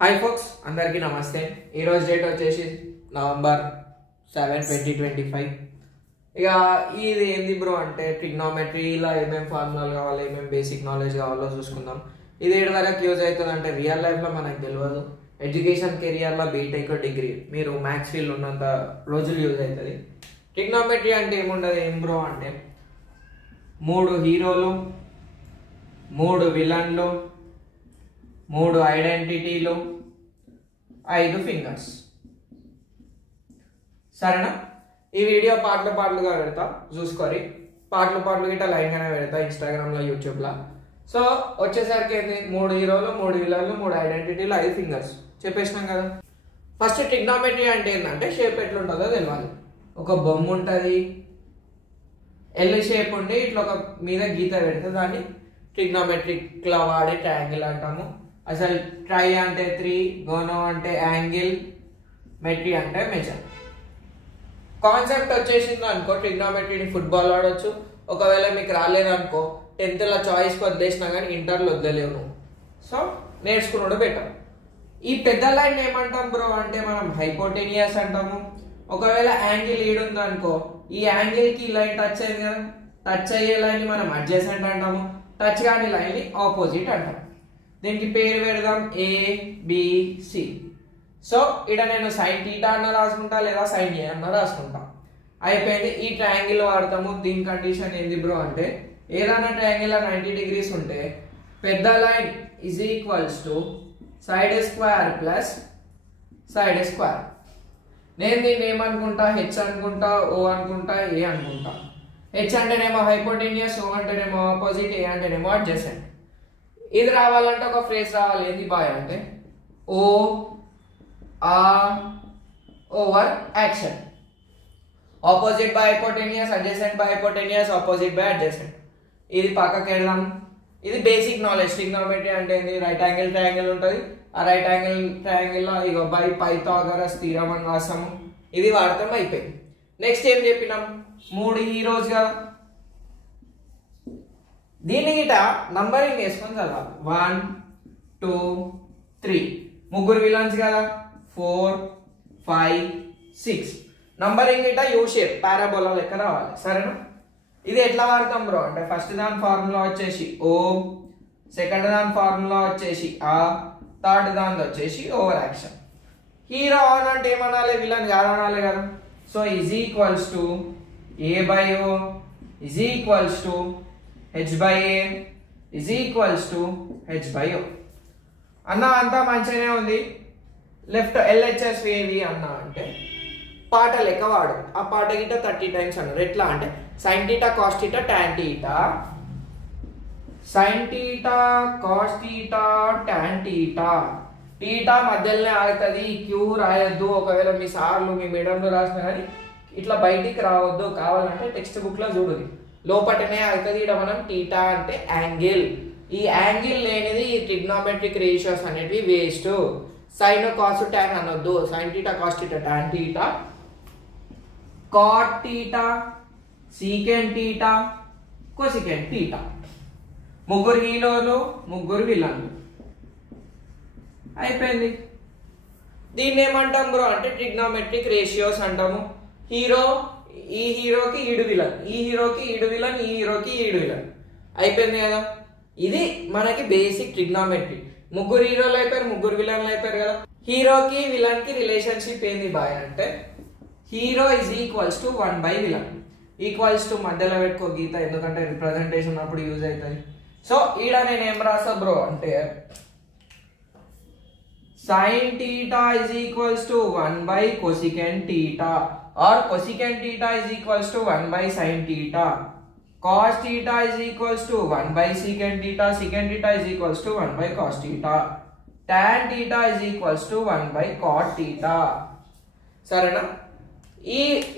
Hi folks, అందరికీ నమస్తే. ఈరోజు డేట్ వచ్చేసి నవంబర్ 7, 2025. ఇక ఇది ఏంది బ్రో అంటే ట్రిగ్నోమెట్రీలో ఏమేమి ఫార్ములాలు కావాలి, ఏమేమి బేసిక్ నాలెడ్జ్ కావాలో చూసుకుందాం. ఇది ఏడు వరకు యూజ్ అవుతుంది అంటే రియల్ లైఫ్లో మనకు తెలియదు. ఎడ్యుకేషన్ కెరియర్లో బీటెక్ డిగ్రీ మీరు మ్యాథ్స్ ఫీల్డ్ ఉన్నంత రోజులు యూజ్ అవుతుంది. ట్రిగ్నోమెట్రీ అంటే ఏముండదు ఏం బ్రో అంటే 3 హీరోలు, 3 విలన్లు, 3 ఐడెంటిటీలు, 5 ఫింగర్స్. సరేనా? ఈ వీడియో పాటలుగా పెడతా, చూసుకోరి. పాటలు గిట్ట లైన్గానే పెడతా ఇన్స్టాగ్రామ్లో, యూట్యూబ్లో. సో వచ్చేసరికి ఏంటి, 3 హీరోలు, 3 విలన్లు, 3 ఐడెంటిటీలు, 5 ఫింగర్స్ చెప్పేసినాం కదా. ఫస్ట్ ట్రిగ్నోమెట్రీ అంటే ఏంటంటే షేప్ ఎట్లుంటుందో తెలియాలి. ఒక బొమ్మ ఉంటుంది, ఎల్ షేప్ ఉండి ఇట్లా ఒక మీద గీత పెడితే దాన్ని ట్రిగ్నోమెట్రిక్లో వాడే ట్రయాంగిల్ అంటాము. అసలు ట్రై అంటే 3, గోనో అంటే యాంగిల్, మెట్రీ అంటే మెజర్. కాన్సెప్ట్ వచ్చేసింది అనుకో, ట్రిగ్నోమెట్రీని ఫుట్బాల్ ఆడవచ్చు. ఒకవేళ మీకు రాలేదనుకో 10th చాయిస్కి వదిలేసినా కానీ ఇంటర్లో వద్దలేవు నువ్వు. సో నేర్చుకున్నాడు బెటర్. ఈ పెద్ద లైన్ ఏమంటాం బ్రో అంటే మనం హైపోటెనియస్ అంటాము. ఒకవేళ యాంగిల్ ఈడుంది అనుకో, ఈ యాంగిల్కి ఈ లైన్ టచ్ అయింది కదా, టచ్ అయ్యే లైన్ని మనం అడ్జసెంట్ అంటాము, టచ్ కాని లైన్ని ఆపోజిట్ అంటాం. దీనికి పేరు పెడదాం ABC. సో ఇక్కడ నేను సైన్ థీటా అన్న రాసుకుంటా, లేదా సైన్ ఏ అన్న రాసుకుంటా. అయిపోయింది. ఈ ట్రయాంగిల్ వాడతాము. దీని కండిషన్ ఏంది బ్రో అంటే ఏదైనా ట్రయాంగిల్ 90 degrees ఉంటే పెద్ద line is equals to side square plus side square. నేను దీన్ని ఏమనుకుంటా, హెచ్ అనుకుంటా, ఓ అనుకుంటా, ఏ అనుకుంటా. హెచ్ అంటేనేమో హైపోటెనియస్, ఓ అంటేనేమో ఆపోజిట్, ఏ అంటేనేమో అడ్జసెంట్. ఇది రావాలంటే ఒక ఫ్రేజ్ రావాలి. ఏంది బాయ్ అంటే O R over action. Opposite by hypotenuse, adjacent by hypotenuse, opposite by adjacent. ఇది పక్కకి వెళ్దాం. ఇది బేసిక్ నాలెడ్జ్. ట్రిగ్నోమెట్రీ అంటే ఏంది, రైట్ యాంగిల్ ట్రయాంగిల్ ఉంటుంది. ఆ రైట్ యాంగిల్ ట్రయాంగిల్లో ఇగో బై పైథాగరస్ థీరం అని రాసాము. ఇది వాడతాం. అయిపోయింది. నెక్స్ట్ ఏం చెప్పినాం, 3 హీరోస్ కదా, దీన్ని గిట నంబరింగ్ వేసుకొని చదవాలి. 1, 2, 3. 3 విలన్స్ కదా, 4, 5, 6. నంబరింగ్ గిట యూ షేప్ పారాబోలా లెక్క రావాలి. సరేనా? ఇది ఎట్లా వాడతాం బ్రో అంటే ఫస్ట్ దాని ఫార్ములా వచ్చేసి ఓ, సెకండ్ దాని ఫార్ములా వచ్చేసి ఆ, థర్డ్ దాని వచ్చేసి ఓవర్ యాక్షన్. హీరో ఆన్ అంటే ఏమనాలి, విలన్ కాదనాలి కదా. So is equals to A by O is equals to H by A is equals to H by O. అన్న అంతా మంచిగానే ఉంది. లెఫ్ట్ ఎల్హెచ్ఎస్ ఏవి అన్న అంటే పాట లెక్క వాడు. ఆ పాట గిట్ట 30 times అన్నారు. ఎట్లా అంటే sign theta cos theta tan theta, sign theta cos theta tan theta. Theta మధ్యలోనే ఆగుతుంది, క్యూ రాయొద్దు. ఒకవేళ మీ సార్లు మీ మేడంలో రాసినా కానీ ఇట్లా బయటికి రావద్దు. కావాలంటే టెక్స్ట్ బుక్లో చూడుది, లోపటనే అవుతుంది. ఇక్కడ మనం టీటా అంటే యాంగిల్. ఈ యాంగిల్ లేనిది ఈ ట్రిగ్నోమెట్రిక్ రేషియోస్ అనేవి వేస్ట్. సైన్ కాస్ టాన్ అనొద్దు. Sine theta cos theta tan theta, cot theta, secant theta, cosecant theta. 3 హీరోలు, 3 విలన్లు. అయిపోయింది. దీన్ని ఏమంటాం బ్రో అంటే ట్రిగ్నోమెట్రిక్ రేషియోస్ అంటాము. హీరో, ఈ హీరోకి ఈడు విలన్, ఈ హీరోకి ఈడు విలన్, ఈ హీరోకి ఈడు విలన్. అయిపోయింది కదా. ఇది మనకి బేసిక్ ట్రిగ్నోమెట్రీ. 3 హీరోలు అయిపోయారు, 3 విలన్లు అయిపోయారు కదా. హీరోకి విలన్ కి రిలేషన్షిప్ ఏంది బాయ్ అంటే hero is equals to 1 by villain. Equals to మధ్యలో పెట్టుకో గీత, ఎందుకంటే రిప్రజెంటేషన్ అప్పుడు యూజ్ అవుతుంది. సో ఈడ నేను ఏం రాసా బ్రో అంటే sine theta is equals to 1 by cosecant theta, or cosecant theta is equals to 1 by sin theta, cos theta is equals to 1 by secant theta, secant theta is equals to 1 by cos theta, tan theta is equals to 1 by cot theta. సరేనా?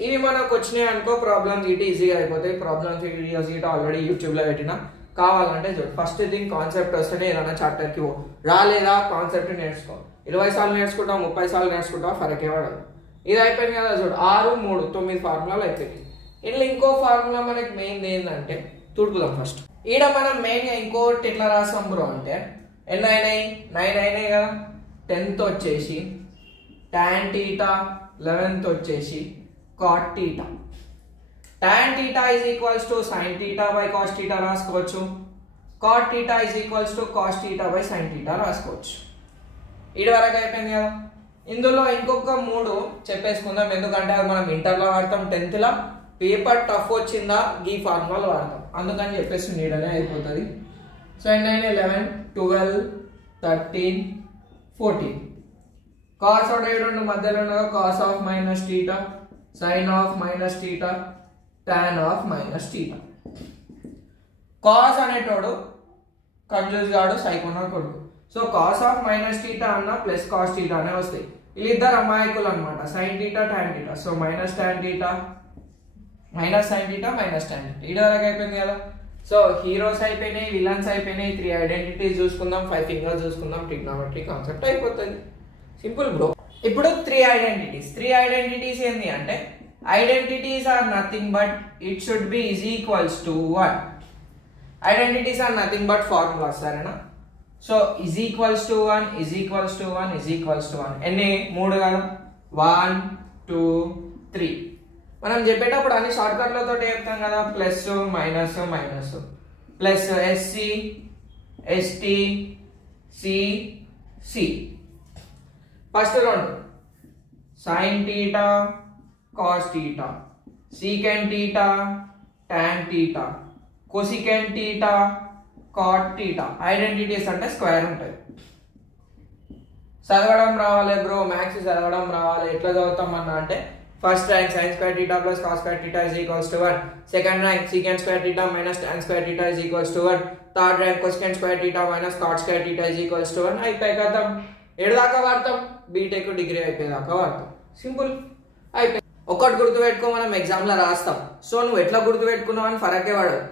ఇవి మనకు వచ్చినాయి అనుకో, problems ఇటు ఈజీగా అయిపోతాయి. Problems videos ఇటు already యూట్యూబ్లో పెట్టినా, కావాలంటే చూడు. ఫస్ట్ థింగ్ కాన్సెప్ట్ వస్తేనే ఏదైనా చాప్టర్కి రాలేదా కాన్సెప్ట్ నేర్చుకో. 20 సార్లు నేర్చుకుంటావు, 30 సార్లు నేర్చుకుంటావు, ఫరకే పడదు. ఇది అయిపోయింది కదా చూడు. 6, 3, 9 ఫార్ములాలు అయిపోయింది. ఇంట్లో ఇంకో ఫార్ములా మనకి మెయిన్ ఏంటంటే తుడుపుదాం ఫస్ట్. ఈడ మనం మెయిన్గా ఇంకోటి ఎట్లా రాసాం బ్రో అంటే ఎన్ని అయినాయి, 9 అయినాయి కదా. 10th వచ్చేసి tan theta, 11th వచ్చేసి cot theta. tan theta is equals to sin theta by cos theta రాసుకోవచ్చు. cot theta is equals to cos theta by sin theta రాసుకోవచ్చు. ఇది వరకు అయిపోయింది కదా. ఇందులో ఇంకొక 3 చెప్పేసుకుందాం, ఎందుకంటే అది మనం ఇంటర్లో వాడతాం, 10th లో పేపర్ టఫ్ వచ్చిందా ఈ ఫార్ములాలు వాడతాం, అందుకని చెప్పేసి నీడనే అయిపోతుంది. సో 9, 11, 12, 13, 14. cos రెండు మధ్యలో ఉండగా cos of minus theta, sin of minus theta, tan of minus theta. cos అనేటోడు కన్ఫ్యూజ్ కాడు, సైకోనా కొడుకు. So cos of minus theta అన్న ప్లస్ cos theta అనే వస్తాయి. వీళ్ళిద్దరు అమాయకులు అనమాట, sin theta tan theta. So minus tan theta minus sin theta minus tan theta. ఇది వరకు అయిపోయింది కదా. సో హీరోస్ అయిపోయినాయి, విలన్స్ అయిపోయినాయి, 3 ఐడెంటిటీస్ చూసుకుందాం, 5 ఫింగర్స్ చూసుకుందాం, ట్రిగ్నోమెట్రీ కాన్సెప్ట్ అయిపోతుంది. Simple bro. ఇప్పుడు 3 ఐడెంటిటీస్ ఏంటి అంటే identities are nothing but it should be is equals to 1. Identities are nothing but formula, సరేనా? So is equals to 1, is equals to 1, is equals to 1. ఎన్ని? 3 కదా. 1, 2, 3. మనం చెప్పేటప్పుడు అన్ని షార్ట్ కట్లతో చెప్తాం కదా, plus minus minus, plus SC ST C C. First 2 sin theta cos theta, secant theta tan theta, cosecant theta cot theta. Identities అంటే square ఉంటాయి. చదవడం రావాలి బ్రో, మ్యాథ్స్ చదవడం రావాలి. ఎట్లా చదువుతాం అన్న అంటే first rank sin square theta plus cos square theta is equals to 1. Second rank secant square theta minus tan square theta is equals to 1. Third rank cosecant square theta minus cot square theta is equals to 1. అయిపోయి కదా. ఏడుదాకా వాడతాం? BTech degree అయిపోయేదాకా వాడతాం. Simple అయిపోయి. ఒకటి గుర్తుపెట్టుకో, మనం ఎగ్జామ్లో రాస్తాం. సో నువ్వు ఎట్లా గుర్తుపెట్టుకున్నావు అని ఫరకే వాడదు.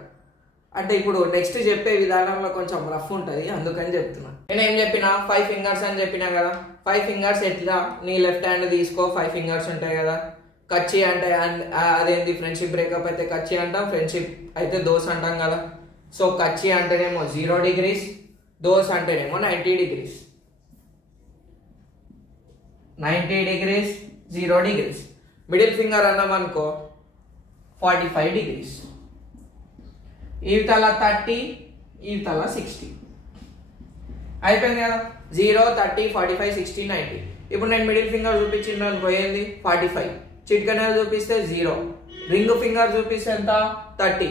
అంటే ఇప్పుడు నెక్స్ట్ చెప్పే విధానంలో కొంచెం రఫ్ ఉంటుంది, అందుకని చెప్తున్నా. నేను ఏం చెప్పినా 5 ఫింగర్స్ అని చెప్పినా కదా. 5 ఫింగర్స్ ఎట్లా? నీ లెఫ్ట్ హ్యాండ్ తీసుకో, 5 ఫింగర్స్ ఉంటాయి కదా. కచ్చి అంటే అదేంటి, ఫ్రెండ్షిప్ బ్రేకప్ అయితే కచ్చి అంటాం, ఫ్రెండ్షిప్ అయితే దోస్ అంటాం కదా. సో కచ్చి అంటేనేమో 0 degrees, దోస్ అంటేనేమో 90 degrees. 90 degrees, 0 degrees. Middle finger అన్నాం అనుకో 45 degrees. ఇవతల 30, ఇవతల 60. అయిపోయింది కదా. 0, 30, 45, 60, 90. ఇప్పుడు నేను మిడిల్ ఫింగర్ చూపించింది అనుకో ఏంది 45, చిట్కనేలు చూపిస్తే 0, రింగ్ ఫింగర్ చూపిస్తే ఎంత 30,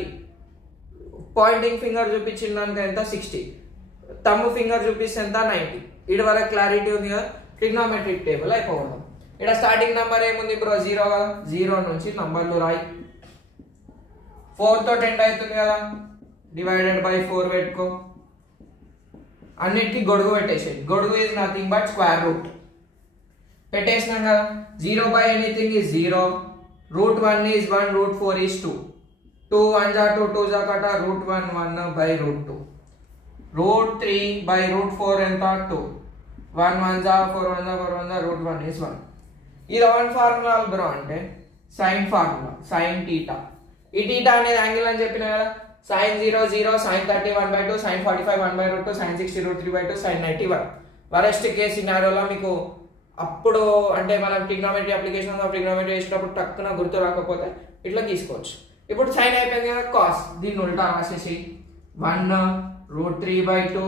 పాయింటింగ్ ఫింగర్ చూపించింది అనుకో ఎంత 60, థంబ్ ఫింగర్ చూపిస్తే ఎంత 90. ఇటు వరకు క్లారిటీ ఉంది కదా. ట్రిగ్నోమెట్రిక్ టేబుల్ అయిపోవడం. ఇక్కడ స్టార్టింగ్ నెంబర్ ఏముంది బ్రో? 0 కదా. 0 నుంచి నంబర్లు రాయి. 4 తో 10 అవుతుంది కదా, డివైడెడ్ బై 4 పెట్టుకో. అన్నిటికీ గొడుగు పెట్టేసేది. గొడుగు is nothing but square root. పెట్టేసినాం కదా. 0 by anything is 0. Root 1 is 1, root 4 is 2. 2 1 ja 2, 2 ja kata, root 1 1 by root 2. Root 3 by root 4 enta 2. 1 1 ja 4 1 ja 4 1 ja, root 1 is 1. ఇది 1 ఫార్ములా బ్రో అంటే sign formula, sine theta. ఈ theta అనేది angle అని చెప్పిన కదా. sin 0 0, sin 30 1/2, sin 45 1/2, sin 60 √3/2, sin 90 1. Worst case సినారియోలో మీకు అప్పుడు అంటే మనం ట్రిగ్నోమెట్రీ అప్లికేషన్ ఆఫ్ ట్రిగ్నోమెట్రీ చేసేటప్పుడు టక్కున గుర్తు రాకపోతే ఇట్లా తీసుకోవచ్చు. ఇప్పుడు సైన్ అయిపోయింది కదా. కాస్ దీన్ని ఉల్టా రాసేసి 1 √3/2,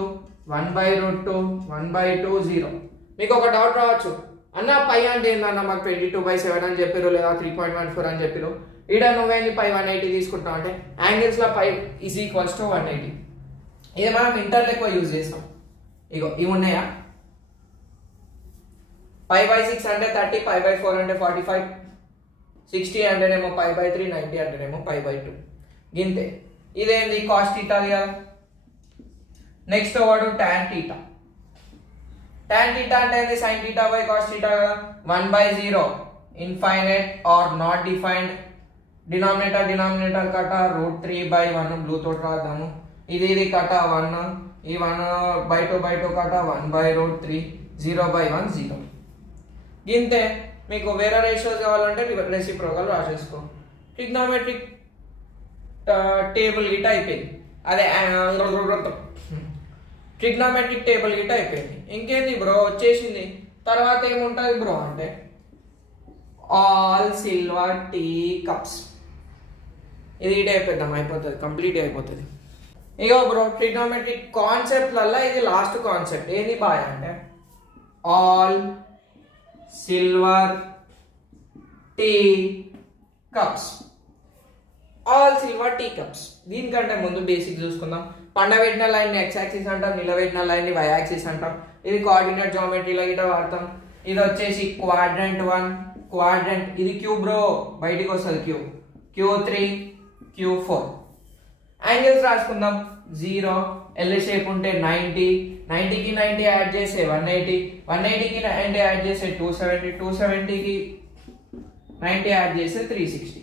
1/2, 1/2, 0. మీకు ఒక డౌట్ రావచ్చు, అన్న పై అంటే ఏందన్న మాకు 22/7 అని చెప్పారు, లేదా 3.14 అని చెప్పారు. ఈడ నువ్వేంది పై 180 తీసుకుంటావు అంటే యాంగిల్స్ లో పై ఈజ్ ఈక్వల్స్ టు 180. ఇది మనం ఇంటర్లో ఎక్కువ యూజ్ చేస్తాం. ఇగో ఇవి ఉన్నాయా, π/6 అంటే 30, π/4 అంటే 45, 60 అంటేనేమో π/3, 90 అంటేనేమో π/2. గింతే. ఇదేంది కాస్ థీటా కదా. నెక్స్ట్ వాడు tan థీటా. tan థీటా అంటే ఏంది sin theta by cos theta కదా. 1/0 infinite or not defined. Denominator కట √3/1 బ్లూ తోటి రాద్దాము. ఇది కట 1, ఈ 1/2 కట 1/√3, 0/1 0. గింతే. మీకు వేరే రేషియోస్ కావాలంటే రెసిప్రోకల్ రాసేసుకో. ట్రిగ్నోమెట్రిక్ టేబుల్ గిట్ అయిపోయింది. అదే ట్రిగ్నోమెట్రిక్ టేబుల్ గిట్ట అయిపోయింది. ఇంకేంది బ్రో వచ్చేసింది. తర్వాత ఏముంటుంది బ్రో అంటే ఆల్ సిల్వర్ టీ కప్స్. ఇది ఇటు అయిపోద్దాం, అయిపోతుంది, కంప్లీట్ అయిపోతుంది. ఇగో బ్రో ట్రిగ్నోమెట్రిక్ కాన్సెప్ట్లల్లో ఇది లాస్ట్ కాన్సెప్ట్. ఏది బాయ్ అంటే all silver tea cups. All silver tea cups. దీనికంటే ముందు బేసిక్ చూసుకుందాం. పండబెట్టిన లైన్ ఎక్స్ యాక్సిస్ అంటాం, నిలబెట్టిన లైన్ వై యాక్సిస్ అంటాం. ఇది కోఆర్డినేట్ జామెట్రీలో గిట్ట వాడతాం. ఇది వచ్చేసి క్వాడ్రంట్ 1, క్వాడ్రంట్. ఇది క్యూ బ్రో, బయటికి వస్తుంది క్యూ, Q3, Q4. యాంగిల్స్ రాసుకుందాం. 0 ఎల్ షేప్ ఉంటే 90, 90కి 90 యాడ్ చేస్తే 180, 180కి 90 యాడ్ చేస్తే 270, 270కి 90 యాడ్ చేస్తే 360.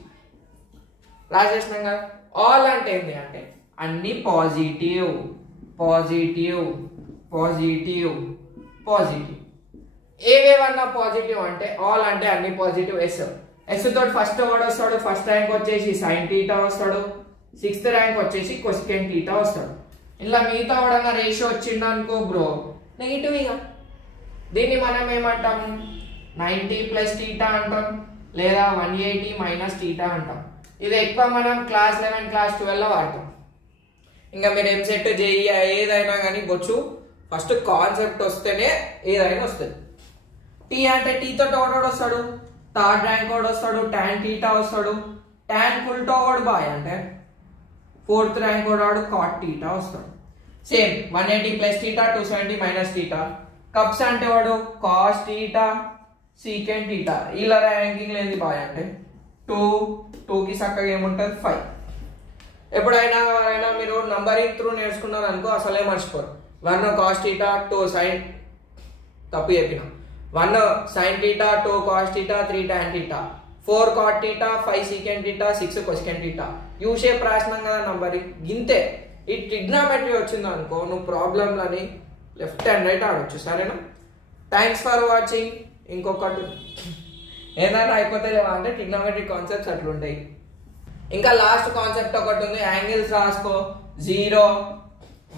రాసేసినాం కదా. ఆల్ అంటే ఏంటి అంటే అన్ని పాజిటివ్ పాజిటివ్ పాజిటివ్ పాజిటివ్. ఏవేవన్నా పాజిటివ్ అంటే ఆల్ అంటే అన్ని పాజిటివ్. ఎస్ తోటి ఫస్ట్ వర్డ్ వస్తాడు. ఫస్ట్ ర్యాంక్ వచ్చేసి సైన్ టీటా వస్తాడు. 6th ర్యాంక్ వచ్చేసి కొసెకెంట్ టీటా వస్తాడు. ఇలా మిగతా వాడన్నా రేషియో వచ్చిండు అనుకో బ్రో నెగిటివ్. ఇక దీన్ని మనం ఏమంటాం 90 ప్లస్ టీటా అంటాం, లేదా 180 మైనస్ టీటా అంటాం. ఇది ఎక్కువ మనం క్లాస్ 11 క్లాస్ 12లో వాడతాం. ఇంకా మీరు ఎంసెట్ జేఈ ఏదైనా కానీ బొచ్చు ఫస్ట్ కాన్సెప్ట్ వస్తేనే ఏదైనా వస్తుంది. టీ అంటే టీతో ఒకటి వస్తాడు, థర్డ్ ర్యాంక్ ఒకటి వస్తాడు, టాన్ టీటా వస్తాడు. టాన్ కుల్టో వాడు బాయ్ అంటే 4th ర్యాంక్ వాడు కాట్ టీటా వస్తాడు. Same 180 plus theta, 270 minus theta. Cups అంటే వాడు కాస్ టీటా, సీకెంట్ టీటా. ఇలా ర్యాంకింగ్ లేని బాయ్ అంటే 2కి చక్కగా ఏముంటుంది 5. ఎప్పుడైనా మీరు నంబరింగ్ త్రూ నేర్చుకున్నారు అనుకో అసలే మర్చిపోరు. 1 కాస్ టీటా, 2 సైన్, తప్పు చెప్పిన, 1 sine theta, 2 cos theta, 3 tan theta, 4 cot theta, 5 secant theta, 6 cosecant theta. U shape రాసినాం కదా నంబరింగ్. ఇంతే. ఈ ట్రిగ్నోమెట్రీ వచ్చింది అనుకో నువ్వు ప్రాబ్లంలని లెఫ్ట్ అండ్ రైట్ ఆడవచ్చు. సరేనా? Thanks for watching. ఇంకొకటి ఏదైనా అయిపోతే అంటే ట్రిగ్నోమెట్రిక్ కాన్సెప్ట్స్ అట్లుంటాయి. ఇంకా లాస్ట్ కాన్సెప్ట్ ఒకటి ఉంది. యాంగిల్స్ రాసుకో. 0,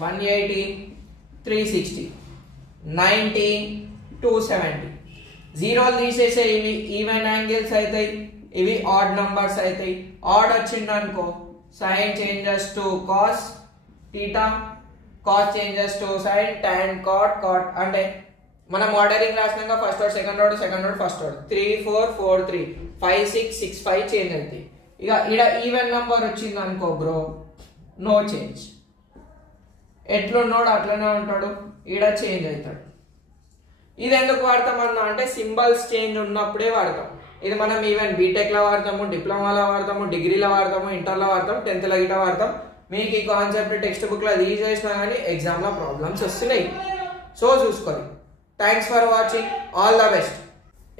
180, 360, 90, 270. 0 తీసేసే ఇవి ఈవెన్ యాంగిల్స్ అవుతాయి, ఇవి ఆడ్ నంబర్స్ అవుతాయి. ఆడ్ వచ్చింది అనుకో sine changes to cos theta, cos changes to sine, tan cot, cot. అంటే మనం ఆర్డరింగ్ రాసినాక first word second word, second word first word. 3 4 4 3 5 6 6 5 change అవుతాయి. ఇక ఇక్కడ ఈవెన్ నంబర్ వచ్చింది అనుకో బ్రో నో చేంజ్. ఎట్లున్నాడు అట్లనే ఉంటాడు, ఈడ చేంజ్ అవుతాడు. ఇది ఎందుకు వాడతామన్నా అంటే సింబల్స్ చేంజ్ ఉన్నప్పుడే వాడతాం. ఇది మనం ఈవెన్ బీటెక్లో వాడతాము, డిప్లొమాలో వాడతాము, డిగ్రీలో వాడతాము, ఇంటర్లో వాడతాం, 10th గిట్ట వాడతాం. మీకు ఈ కాన్సెప్ట్ టెక్స్ట్ బుక్లో తీసేసినా కానీ ఎగ్జామ్లో ప్రాబ్లమ్స్ వస్తున్నాయి. సో చూసుకోండి. Thanks for watching. All the best.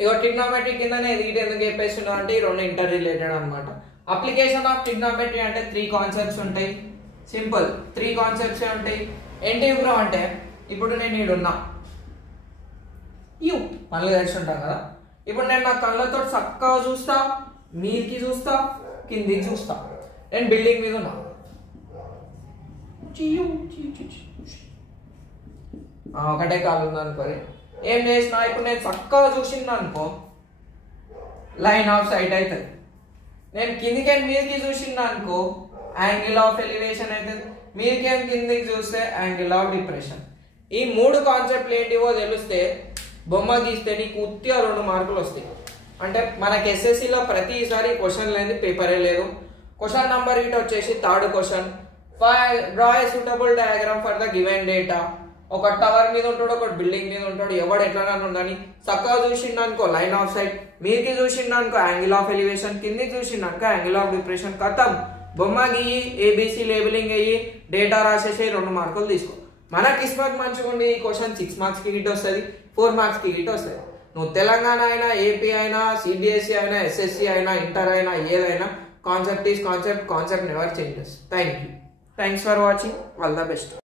ఇక ట్రిగ్నోమెట్రీ కిందనే ఇది ఎందుకు చెప్పేస్తున్నా అంటే ఈ 2 ఇంటర్ రిలేటెడ్ అనమాట. అప్లికేషన్ ఆఫ్ ట్రిగ్నోమెట్రీ అంటే 3 కాన్సెప్ట్స్ ఉంటాయి. సింపుల్ 3 కాన్సెప్ట్స్ ఉంటాయి. ఏంటి బ్రో అంటే ఇప్పుడు నేను ఈడున్నా, మళ్ళీ కలిసి ఉంటాం కదా. ఇప్పుడు నేను నా కళ్ళతో చక్కగా చూస్తా, మీదికి చూస్తా, కిందికి చూస్తా. నేను బిల్డింగ్ మీద ఉన్నా, ఒకటే కాలు ఉంది అనుకోని ఏం చేసినా ఇప్పుడు నేను చక్కగా చూసింది అనుకో లైన్ ఆఫ్ సైట్ అవుతుంది. నేను కిందికి మీదికి చూసింది అనుకో యాంగిల్ ఆఫ్ ఎలివేషన్ అవుతుంది. మీదికి కిందికి చూస్తే యాంగిల్ ఆఫ్ డిప్రెషన్. ఈ 3 కాన్సెప్ట్లు ఏంటివో తెలిస్తే బొమ్మ గీస్తే నీకు ఉత్తిగా 2 మార్కులు వస్తాయి. అంటే మనకి ఎస్ఎస్సిలో ప్రతిసారి క్వశ్చన్ లేని పేపరే లేదు. క్వశ్చన్ నంబర్ ఇటు వచ్చేసి 3rd question. Draw a suitable diagram for the given data. ఒక టవర్ మీద ఉంటాడు, ఒక బిల్డింగ్ మీద ఉంటాడు, ఎవడు ఎట్లా ఉండని చక్కగా చూసిండనుకో లైన్ ఆఫ్ సైట్, మీదికి చూసిండనుకో యాంగిల్ ఆఫ్ ఎలివేషన్, కిందికి చూసిండనుకో యాంగిల్ ఆఫ్ డిప్రెషన్. కథం బొమ్మ గీయి, ఏబిసి లేబులింగ్ అయ్యి, డేటా రాసేసి 2 మార్కులు తీసుకో. మన కిస్మత్ మంచిగా ఉండి ఈ క్వశ్చన్ 6 మార్క్స్కి గిట్ వస్తుంది, 4 మార్క్స్కి గిట్ వస్తుంది. నువ్వు తెలంగాణ అయినా, ఏపీ అయినా, సిబిఎస్ఈ అయినా, ఎస్ఎస్సి అయినా, ఇంటర్ అయినా, ఏదైనా concept is concept. Concept never changes. Thanks for watching. All the best.